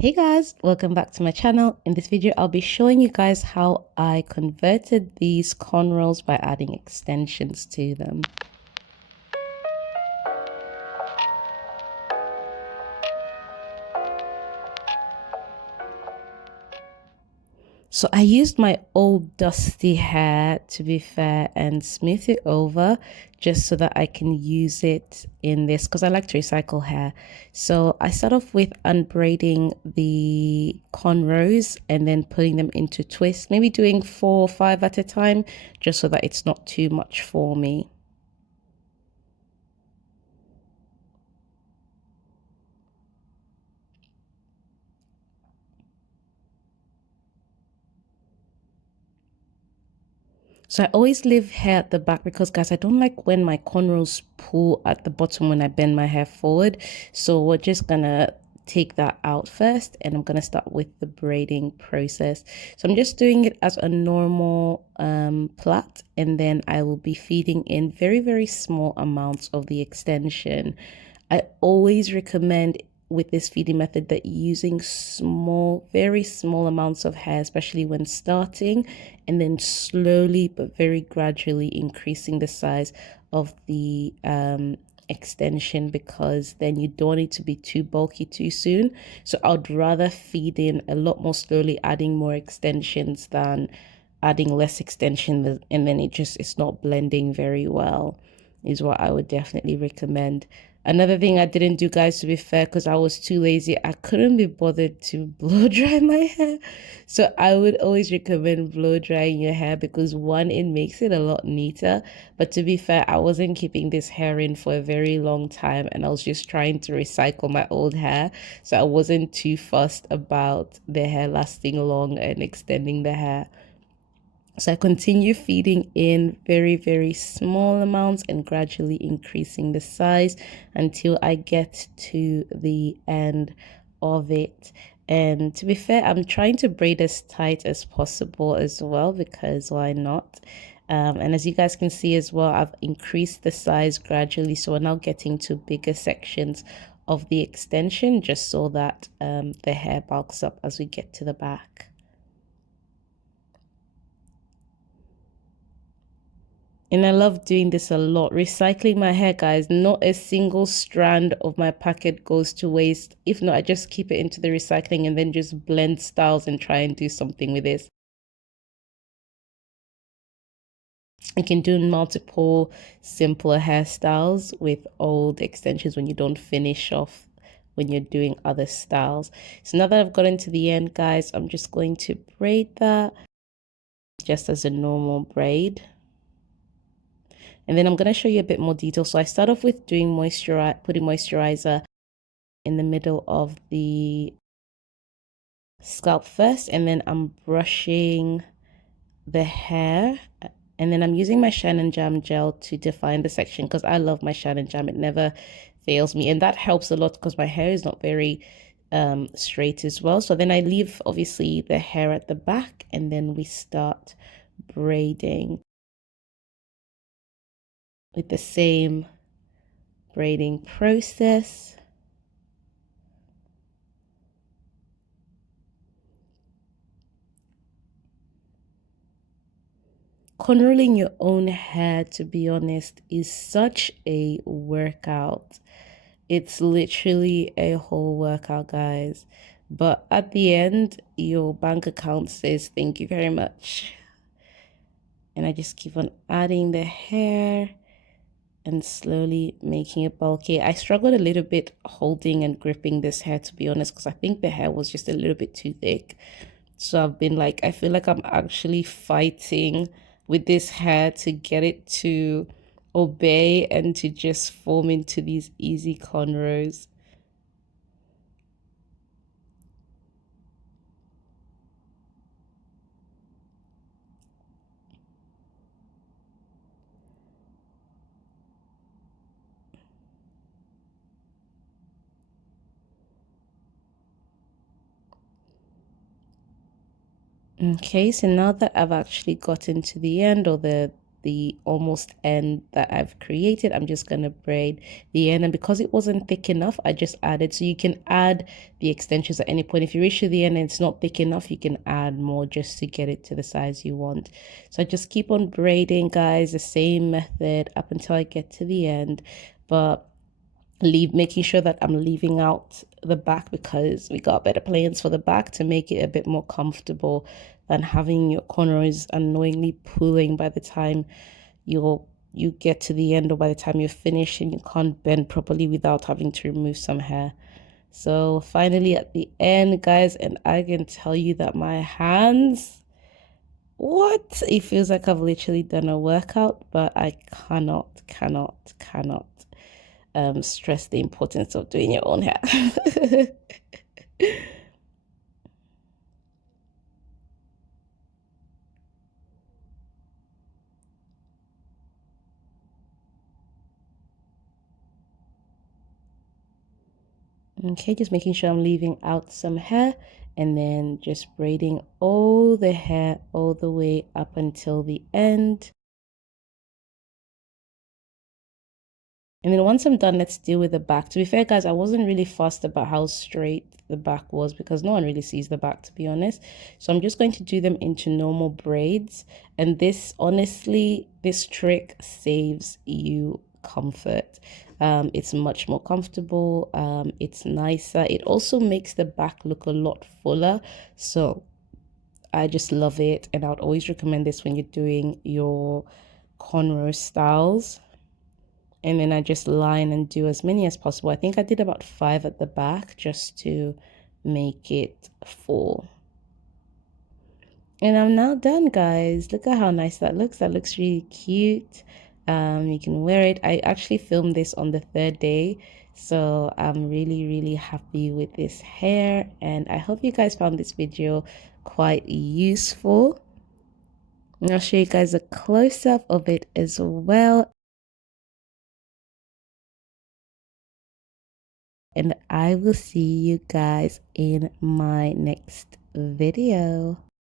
Hey guys, welcome back to my channel. In this video, I'll be showing you guys how I converted these cornrows by adding extensions to them. So I used my old dusty hair, to be fair, and smooth it over just so that I can use it in this because I like to recycle hair. So I start off with unbraiding the cornrows and then putting them into twists, maybe doing 4 or 5 at a time, just so that it's not too much for me. So I always leave hair at the back because, guys, I don't like when my cornrows pull at the bottom when I bend my hair forward. So we're just gonna take that out first, and I'm gonna start with the braiding process. So I'm just doing it as a normal plait, and then I will be feeding in very, very small amounts of the extension. I always recommend with this feeding method that using small, very small amounts of hair, especially when starting, and then slowly but very gradually increasing the size of the extension, because then you don't need to be too bulky too soon. So I'd rather feed in a lot more slowly, adding more extensions than adding less extension, and then it's not blending very well, is what I would definitely recommend. Another thing I didn't do, guys, to be fair, because I was too lazy, I couldn't be bothered to blow dry my hair. So I would always recommend blow drying your hair because one, it makes it a lot neater. But to be fair, I wasn't keeping this hair in for a very long time and I was just trying to recycle my old hair. So I wasn't too fussed about the hair lasting long and extending the hair. So I continue feeding in very, very small amounts and gradually increasing the size until I get to the end of it. And to be fair, I'm trying to braid as tight as possible as well, because why not? And as you guys can see as well, I've increased the size gradually. So we're now getting to bigger sections of the extension, just so that the hair bulks up as we get to the back. And I love doing this a lot. Recycling my hair, guys. Not a single strand of my packet goes to waste. If not, I just keep it into the recycling and then just blend styles and try and do something with this. You can do multiple simpler hairstyles with old extensions when you don't finish off when you're doing other styles. So now that I've gotten to the end, guys, I'm just going to braid that just as a normal braid. And then I'm going to show you a bit more detail. So I start off with doing putting moisturizer in the middle of the scalp first, and then I'm brushing the hair, and then I'm using my Shine and Jam gel to define the section because I love my Shine and Jam. It never fails me, and that helps a lot because my hair is not very straight as well. So then I leave obviously the hair at the back, and then we start braiding with the same braiding process. Controlling your own hair, to be honest, is such a workout. It's literally a whole workout, guys. But at the end, your bank account says thank you very much. And I just keep on adding the hair and slowly making it bulky. I struggled a little bit holding and gripping this hair, to be honest, because I think the hair was just a little bit too thick. So I've been like, I feel like I'm actually fighting with this hair to get it to obey and to just form into these easy cornrows. Okay, so now that I've actually gotten to the end, or the the almost end that I've created. I'm just gonna braid the end, and because it wasn't thick enough, I just added. So you can add the extensions at any point. If you reach to the end and it's not thick enough, you can add more just to get it to the size you want. So I just keep on braiding, guys, the same method up until I get to the end, but making sure that I'm leaving out the back, because we got better plans for the back to make it a bit more comfortable than having your cornrows annoyingly pulling by the time you get to the end, or by the time you're finished and you can't bend properly without having to remove some hair. So finally at the end, guys, and I can tell you that my hands, what, it feels like I've literally done a workout, but I cannot stress the importance of doing your own hair. Okay, just making sure I'm leaving out some hair, and then just braiding all the hair all the way up until the end. And then once I'm done, let's deal with the back. To be fair, guys, I wasn't really fussed about how straight the back was because no one really sees the back, to be honest. So I'm just going to do them into normal braids. And this, honestly, this trick saves you comfort. It's much more comfortable. It's nicer. It also makes the back look a lot fuller. So I just love it. And I would always recommend this when you're doing your cornrow styles. And then I just line and do as many as possible. I think I did about 5 at the back just to make it full. And I'm now done, guys. Look at how nice that looks. That looks really cute. You can wear it. I actually filmed this on the 3rd day, so I'm really happy with this hair, and I hope you guys found this video quite useful. And I'll show you guys a close-up of it as well. And I will see you guys in my next video.